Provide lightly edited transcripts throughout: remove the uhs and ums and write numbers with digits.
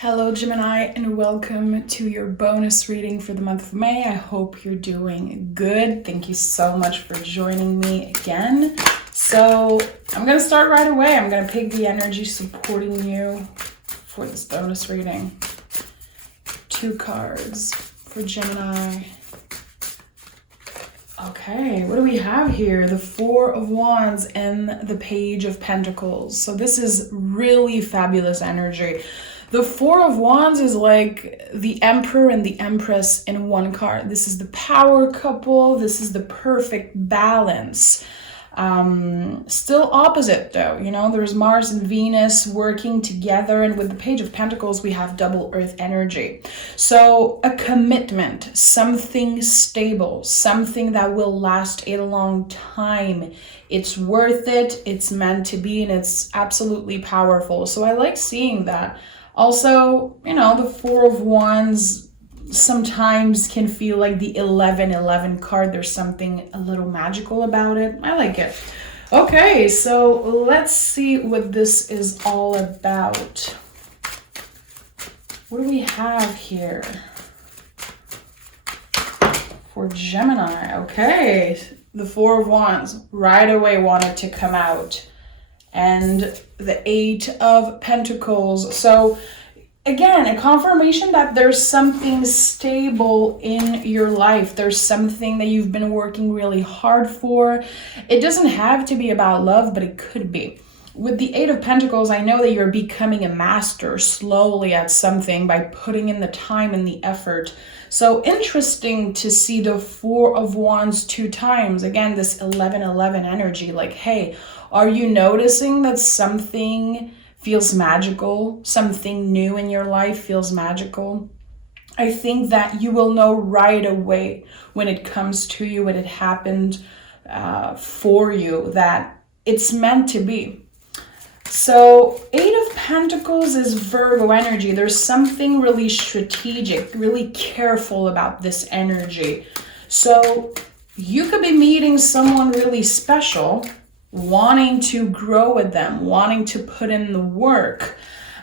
Hello Gemini, and welcome to your bonus reading for the month of May. I hope you're doing good. Thank you so much for joining me again. So I'm going to start right away. I'm going to pick the energy supporting you for this bonus reading. 2 cards for Gemini. Okay, what do we have here? The 4 of Wands and the Page of Pentacles. So this is really fabulous energy. The 4 of Wands is like the Emperor and the Empress in one card. This is the power couple. This is the perfect balance. Still opposite though, you know, there's Mars and Venus working together, and with the Page of Pentacles we have double earth energy. So a commitment, something stable, something that will last a long time. It's worth it, it's meant to be, and it's absolutely powerful. So I like seeing that. Also, you know, the 4 of Wands sometimes can feel like the 11-11 card. There's something a little magical about it. I like it. Okay, so let's see what this is all about. What do we have here for Gemini? Okay, the 4 of Wands right away wanted to come out. And the 8 of Pentacles. So again, a confirmation that there's something stable in your life. There's something that you've been working really hard for. It doesn't have to be about love, but it could be. With the 8 of Pentacles, I know that you're becoming a master slowly at something by putting in the time and the effort. So interesting to see the 4 of Wands 2 times. Again, this 11-11 energy, like, hey, are you noticing that something feels magical? Something new in your life feels magical? I think that you will know right away when it comes to you, when it happened for you, that it's meant to be. So 8 of Pentacles is Virgo energy. There's something really strategic, really careful about this energy. So you could be meeting someone really special, wanting to grow with them, wanting to put in the work,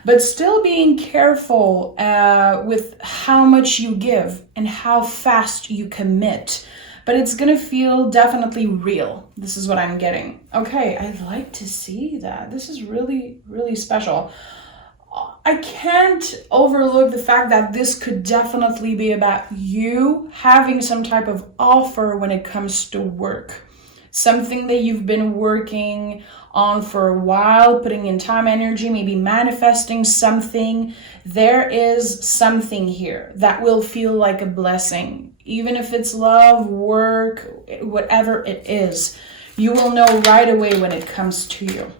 but still being careful with how much you give and how fast you commit. But it's gonna feel definitely real. This is what I'm getting. Okay, I'd like to see that. This is really, really special. I can't overlook the fact that this could definitely be about you having some type of offer when it comes to work. Something that you've been working on for a while, putting in time, energy, maybe manifesting something. There is something here that will feel like a blessing. Even if it's love, work, whatever it is, you will know right away when it comes to you.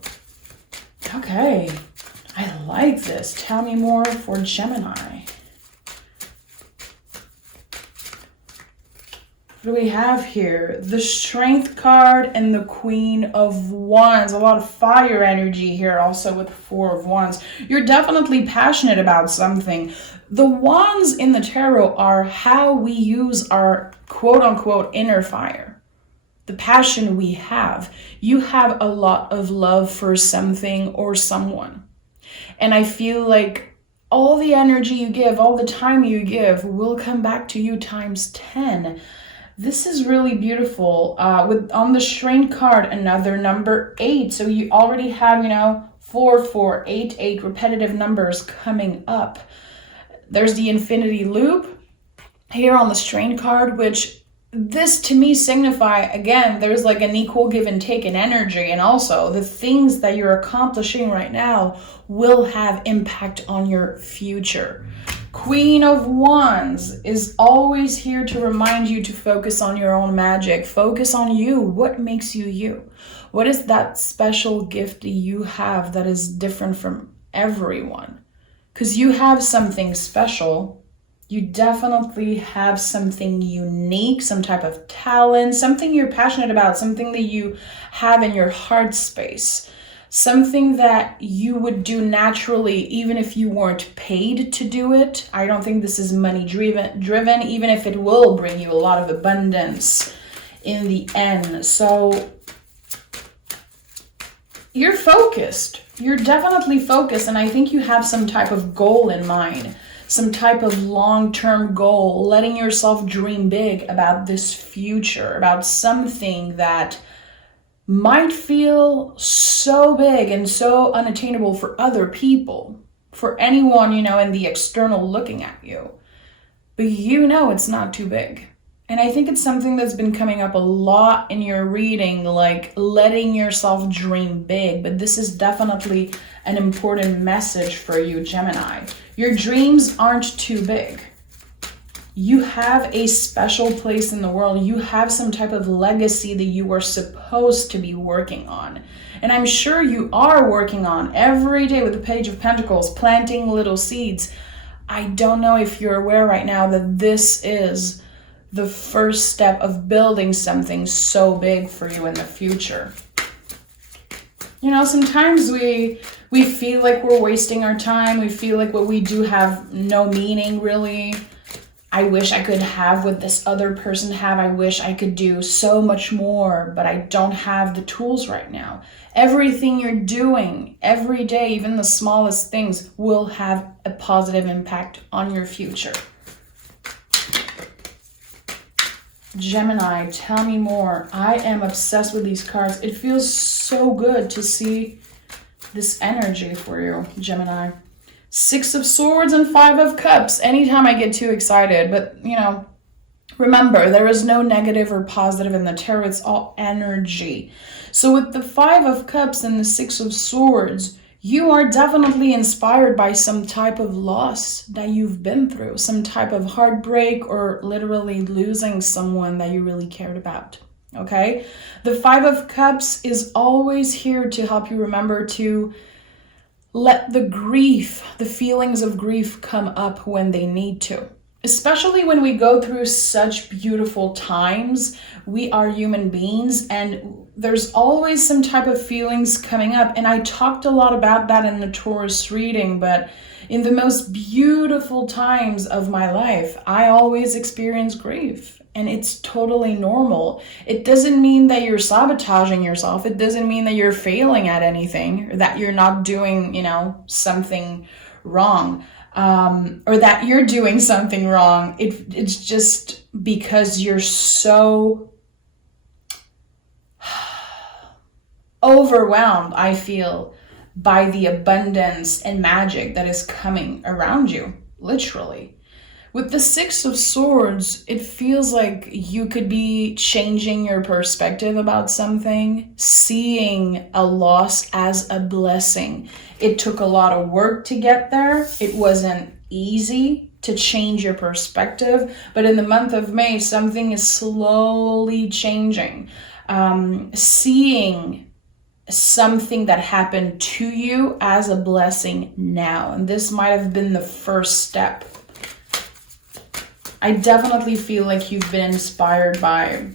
Okay, I like this. Tell me more for Gemini. What do we have here? The Strength card and the Queen of Wands. A lot of fire energy here also with 4 of Wands. You're definitely passionate about something. The wands in the tarot are how we use our quote-unquote inner fire. The passion we have. You have a lot of love for something or someone. And I feel like all the energy you give, all the time you give will come back to you times 10. This is really beautiful. With on the Strength card, another number 8. So you already have, you know, 4, 4, 8, 8 repetitive numbers coming up. There's the Infinity Loop here on the Strength card, which this to me signify, again, there's like an equal give and take in energy. And also the things that you're accomplishing right now will have impact on your future. Queen of Wands is always here to remind you to focus on your own magic. Focus on you. What makes you you? What is that special gift that you have that is different from everyone? Because you have something special. You definitely have something unique, some type of talent, something you're passionate about, something that you have in your heart space. Something that you would do naturally even if you weren't paid to do it. I don't think this is money driven, even if it will bring you a lot of abundance in the end. So you're focused. You're definitely focused, and I think you have some type of goal in mind, some type of long-term goal, letting yourself dream big about this future, about something that might feel so big and so unattainable for other people, for anyone, you know, in the external looking at you. But you know it's not too big. And I think it's something that's been coming up a lot in your reading, like letting yourself dream big. But this is definitely an important message for you, Gemini. Your dreams aren't too big. You have a special place in the world. You have some type of legacy that you are supposed to be working on. And I'm sure you are working on every day with the Page of Pentacles, planting little seeds. I don't know if you're aware right now that this is the first step of building something so big for you in the future. You know, sometimes we feel like we're wasting our time. We feel like what we do have no meaning, really. I wish I could have what this other person have. I wish I could do so much more, but I don't have the tools right now. Everything you're doing every day, even the smallest things, will have a positive impact on your future. Gemini, tell me more. I am obsessed with these cards. It feels so good to see this energy for you, Gemini. 6 of Swords and 5 of Cups. Anytime I get too excited, but you know, remember, there is no negative or positive in the tarot. It's all energy. So with the 5 of Cups and the 6 of Swords, you are definitely inspired by some type of loss that you've been through, some type of heartbreak, or literally losing someone that you really cared about, okay? The 5 of Cups is always here to help you remember to let the grief, the feelings of grief come up when they need to. Especially when we go through such beautiful times. We are human beings, and there's always some type of feelings coming up. And I talked a lot about that in the Taurus reading, but in the most beautiful times of my life, I always experience grief. And it's totally normal. It doesn't mean that you're sabotaging yourself. It doesn't mean that you're failing at anything, or that you're not doing, you know, something wrong. Or that you're doing something wrong. It's just because you're so overwhelmed, I feel, by the abundance and magic that is coming around you, literally. With the 6 of Swords, it feels like you could be changing your perspective about something, seeing a loss as a blessing. It took a lot of work to get there. It wasn't easy to change your perspective, but in the month of May, something is slowly changing. Seeing something that happened to you as a blessing now, and this might have been the first step. I definitely feel like you've been inspired by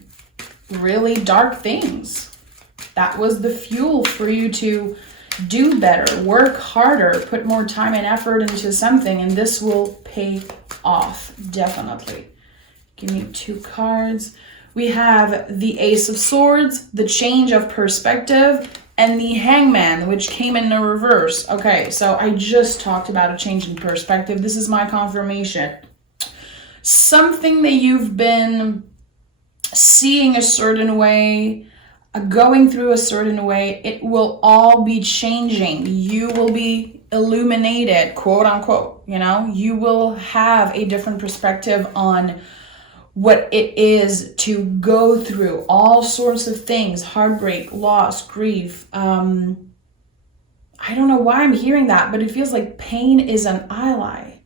really dark things. That was the fuel for you to do better, work harder, put more time and effort into something, and this will pay off, definitely. Give me 2 cards. We have the Ace of Swords, the change of perspective, and the Hangman, which came in the reverse. Okay, so I just talked about a change in perspective. This is my confirmation. Something that you've been seeing a certain way, going through a certain way, it will all be changing. You will be illuminated, quote unquote, you know? You will have a different perspective on what it is to go through all sorts of things, heartbreak, loss, grief. I don't know why I'm hearing that, but it feels like pain is an ally.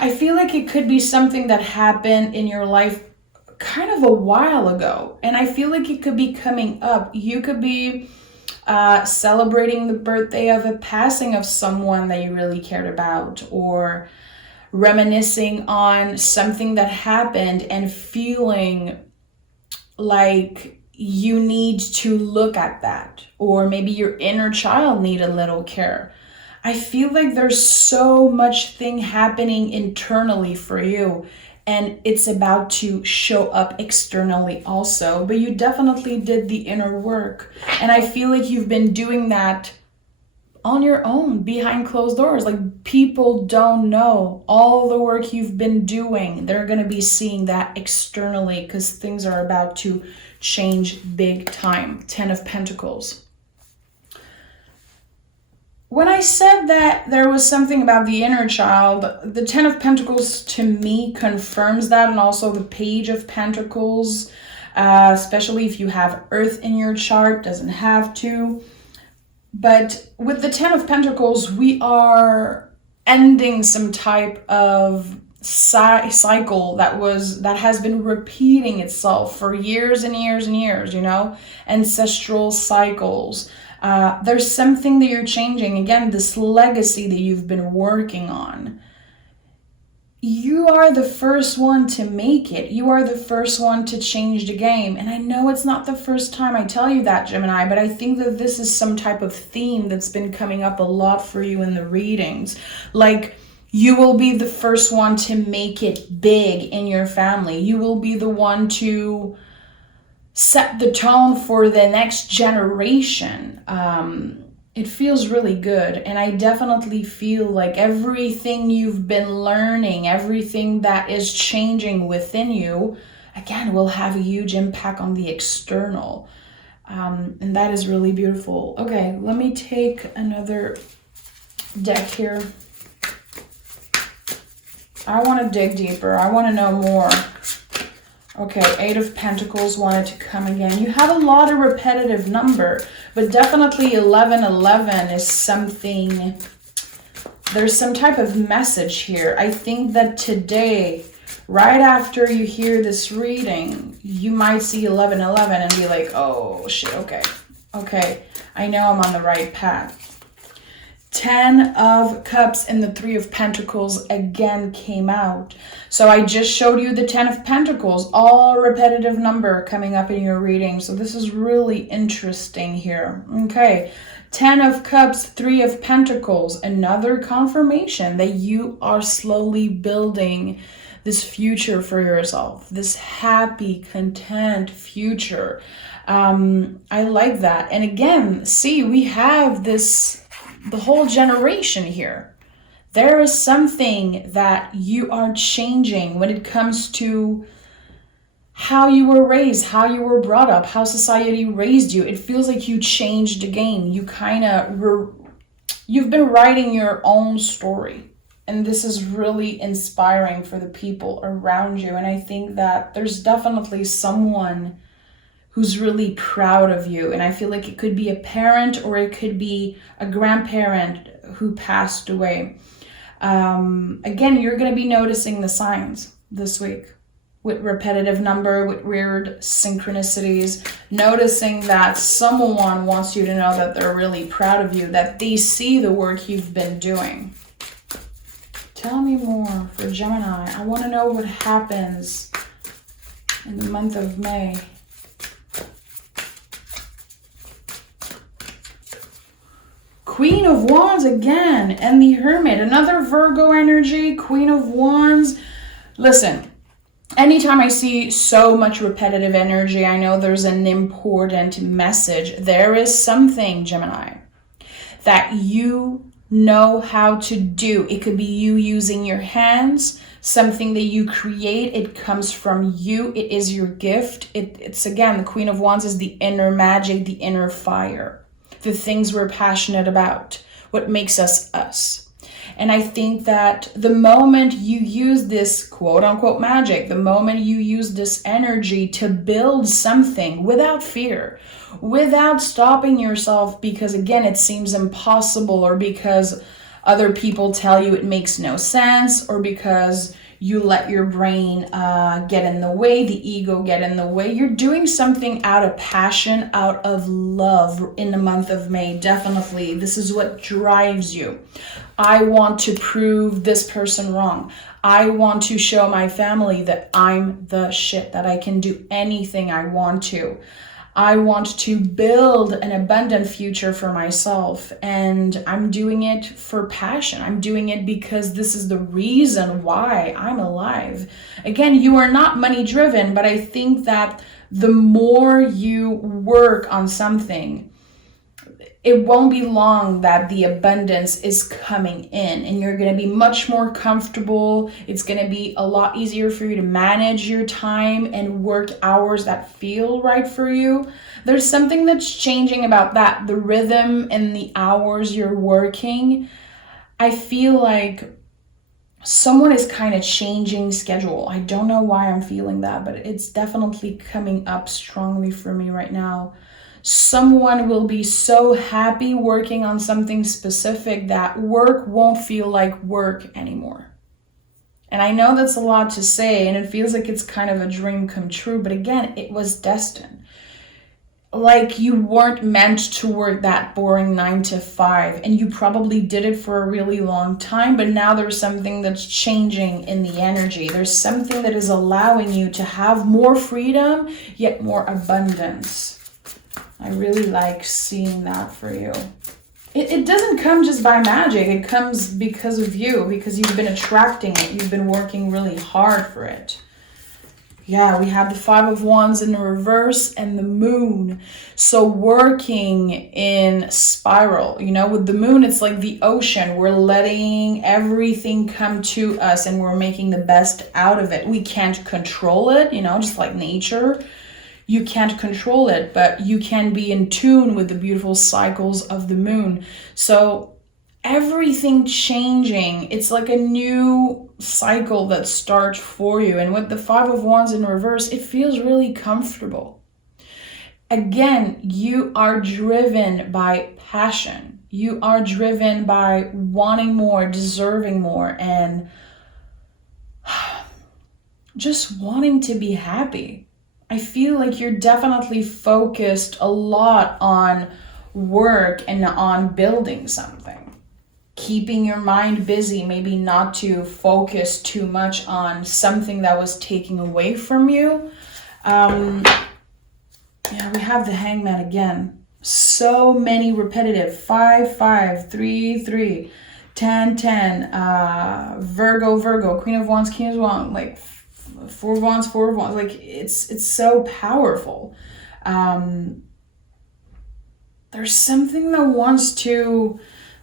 I feel like it could be something that happened in your life kind of a while ago, and I feel like it could be coming up. You could be celebrating the birthday of a passing of someone that you really cared about, or reminiscing on something that happened and feeling like you need to look at that, or maybe your inner child need a little care. I feel like there's so much thing happening internally for you, and it's about to show up externally also, but you definitely did the inner work, and I feel like you've been doing that on your own, behind closed doors. Like, people don't know all the work you've been doing. They're going to be seeing that externally because things are about to change big time. 10 of Pentacles. When I said that there was something about the inner child, the 10 of Pentacles to me confirms that, and also the Page of Pentacles, especially if you have Earth in your chart, doesn't have to. But with the 10 of Pentacles, we are ending some type of cycle that has been repeating itself for years and years and years, you know, ancestral cycles. There's something that you're changing. Again, this legacy that you've been working on. You are the first one to make it. You are the first one to change the game. And I know it's not the first time I tell you that, Gemini, but I think that this is some type of theme that's been coming up a lot for you in the readings. Like, you will be the first one to make it big in your family. You will be the one to set the tone for the next generation. It feels really good. And I definitely feel like everything you've been learning, everything that is changing within you, again, will have a huge impact on the external. And that is really beautiful. Okay, let me take another deck here. I want to dig deeper. I want to know more. Okay, 8 of Pentacles wanted to come again. You have a lot of repetitive number, but definitely 1111 is something, there's some type of message here. I think that today, right after you hear this reading, you might see 1111 and be like, oh shit, okay, I know I'm on the right path. 10 of Cups and the 3 of Pentacles again came out. So I just showed you the 10 of Pentacles, all repetitive number coming up in your reading. So this is really interesting here. Okay, 10 of Cups, 3 of Pentacles, another confirmation that you are slowly building this future for yourself, this happy, content future. I like that. And again, see, we have this, the whole generation here. There is something that you are changing when it comes to how you were raised, how you were brought up, how society raised you. It feels like you changed the game. You kind of, you've been writing your own story. And this is really inspiring for the people around you. And I think that there's definitely someone who's really proud of you. And I feel like it could be a parent or it could be a grandparent who passed away. Again, you're going to be noticing the signs this week with repetitive number, with weird synchronicities, noticing that someone wants you to know that they're really proud of you, that they see the work you've been doing. Tell me more for Gemini. I want to know what happens in the month of May. Queen of Wands again, and the Hermit, another Virgo energy, Queen of Wands. Listen, anytime I see so much repetitive energy, I know there's an important message. There is something, Gemini, that you know how to do. It could be you using your hands, something that you create. It comes from you. It is your gift. It's again, the Queen of Wands is the inner magic, the inner fire. The things we're passionate about, what makes us us. And I think that the moment you use this quote unquote magic, the moment you use this energy to build something without fear, without stopping yourself because again, it seems impossible, or because other people tell you it makes no sense, or because you let your brain get in the way, the ego get in the way. You're doing something out of passion, out of love in the month of May. Definitely, this is what drives you. I want to prove this person wrong. I want to show my family that I'm the shit, that I can do anything I want to. I want to build an abundant future for myself, and I'm doing it for passion. I'm doing it because this is the reason why I'm alive. Again, you are not money driven, but I think that the more you work on something, it won't be long that the abundance is coming in, and you're going to be much more comfortable. It's going to be a lot easier for you to manage your time and work hours that feel right for you. There's something that's changing about that, the rhythm and the hours you're working. I feel like someone is kind of changing schedule. I don't know why I'm feeling that, but it's definitely coming up strongly for me right now. Someone will be so happy working on something specific that work won't feel like work anymore. And I know that's a lot to say, and it feels like it's kind of a dream come true, but again, it was destined. Like you weren't meant to work that boring 9 to 5, and you probably did it for a really long time, but now there's something that's changing in the energy. There's something that is allowing you to have more freedom, yet more abundance. I really like seeing that for you. It doesn't come just by magic. It comes because of you, because you've been attracting it. You've been working really hard for it. Yeah, we have the 5 of Wands in the reverse and the moon. So working in spiral, you know, with the moon, it's like the ocean. We're letting everything come to us and we're making the best out of it. We can't control it, you know, just like nature. You can't control it, but you can be in tune with the beautiful cycles of the moon. So everything changing, it's like a new cycle that starts for you. And with the 5 of Wands in reverse, it feels really comfortable. Again, you are driven by passion. You are driven by wanting more, deserving more, and just wanting to be happy. I feel like you're definitely focused a lot on work and on building something. Keeping your mind busy, maybe not to focus too much on something that was taking away from you. Yeah, we have the Hangman again. So many repetitive. 5, 5, 3, 3, 10, 10. Virgo, Virgo. Queen of Wands, King of Wands. Like 4 of Wands, 4 of Wands. Like it's so powerful. There's something that wants to...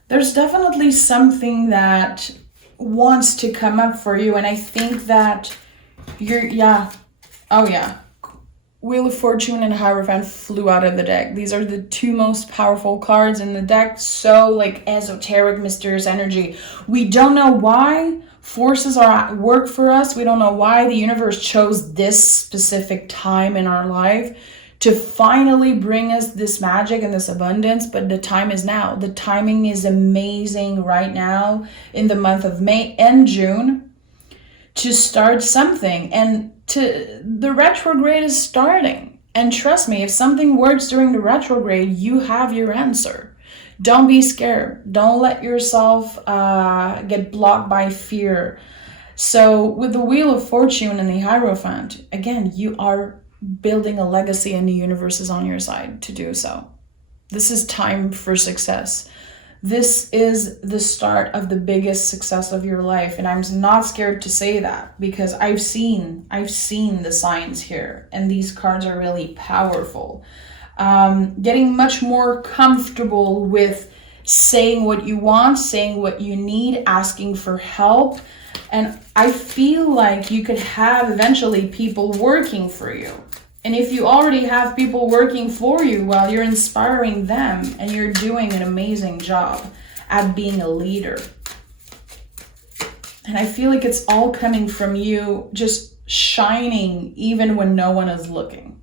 There's definitely something that wants to come up for you. And I think that you're... Yeah. Oh, yeah. Wheel of Fortune and Hierophant flew out of the deck. These are the 2 most powerful cards in the deck. So like esoteric, mysterious energy. We don't know why forces are at work for us. We don't know why the universe chose this specific time in our life to finally bring us this magic and this abundance. But the time is now. The timing is amazing right now in the month of May and June to start something. And the retrograde is starting. And trust me, if something works during the retrograde, you have your answer. Don't be scared. Don't let yourself get blocked by fear. So with the Wheel of Fortune and the Hierophant, again, you are building a legacy and the universe is on your side to do so. This is time for success. This is the start of the biggest success of your life. And I'm not scared to say that because I've seen the signs here, and these cards are really powerful. Getting much more comfortable with saying what you want, saying what you need, asking for help. And I feel like you could have eventually people working for you. And if you already have people working for you, well, you're inspiring them and you're doing an amazing job at being a leader. And I feel like it's all coming from you just shining even when no one is looking.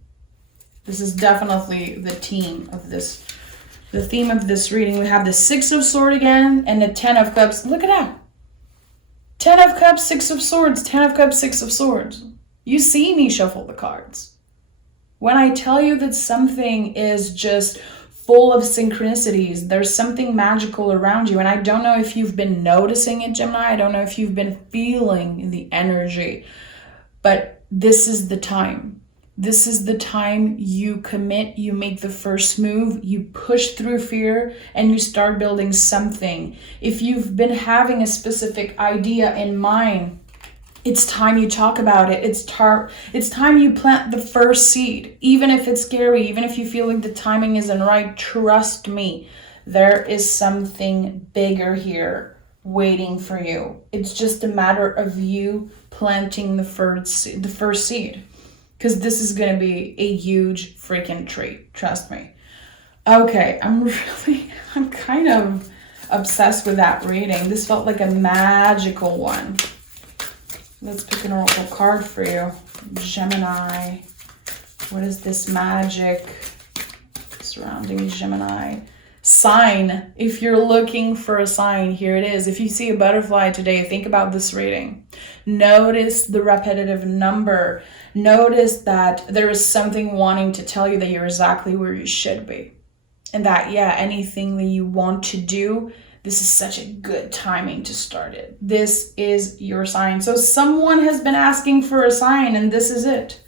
This is definitely the theme of this. The theme of this reading. We have the 6 of Swords again and the 10 of Cups. Look at that. 10 of Cups, 6 of Swords, 10 of Cups, 6 of Swords. You see me shuffle the cards. When I tell you that something is just full of synchronicities, there's something magical around you. And I don't know if you've been noticing it, Gemini. I don't know if you've been feeling the energy. But this is the time. This is the time you commit, you make the first move, you push through fear, and you start building something. If you've been having a specific idea in mind, it's time you talk about it. It's time you plant the first seed. Even if it's scary, even if you feel like the timing isn't right, trust me. There is something bigger here waiting for you. It's just a matter of you planting the first seed, because this is going to be a huge freaking tree. Trust me. Okay, I'm kind of obsessed with that reading. This felt like a magical one. Let's pick an oracle card for you. Gemini. What is this magic surrounding Gemini? Sign. If you're looking for a sign, here it is. If you see a butterfly today, think about this reading. Notice the repetitive number. Notice that there is something wanting to tell you that you're exactly where you should be. And that, yeah, anything that you want to do, this is such a good timing to start it. This is your sign. So someone has been asking for a sign, and this is it.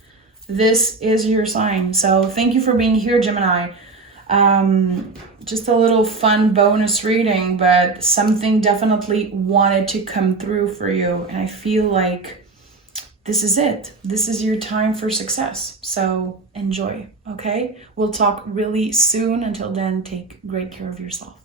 This is your sign. So thank you for being here, Gemini. Just a little fun bonus reading, but something definitely wanted to come through for you. And I feel like this is it. This is your time for success. So enjoy, okay? We'll talk really soon. Until then, take great care of yourself.